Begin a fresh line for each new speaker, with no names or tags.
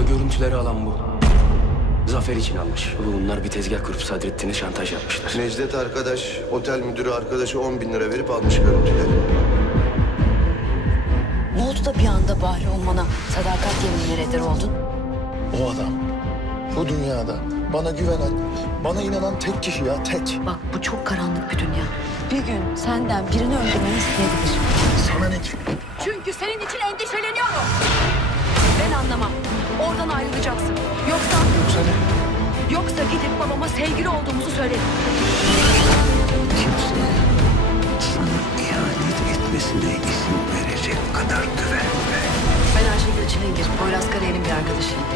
görüntüleri alan bu. Zafer için almış. Bunlar bir tezgah kurup Sadrettin'e şantaj yapmışlar.
Necdet arkadaş, otel müdürü arkadaşı 10 bin lira verip almış görüntüleri.
Ne oldu da bir anda Bahri Umman'a sadakat yeminleri eder oldun?
O adam bu dünyada bana güvenen, bana inanan tek kişi ya, tek.
Bak bu çok karanlık bir dünya. Bir gün senden birini öldürmeni isteyebilir.
Sana ne ki?
Çünkü senin için endişeleniyorum. Ben anlamam. Oradan ayrılacaksın. Yoksa
Yoksa ne?
Yoksa gidip babama sevgili olduğumuzu söylerim.
Kimseye sana ihanet etmesine izin verecek kadar güvenme.
Ben Ayşegül Çilingir, Poyraz Karayel'in bir arkadaşıyım.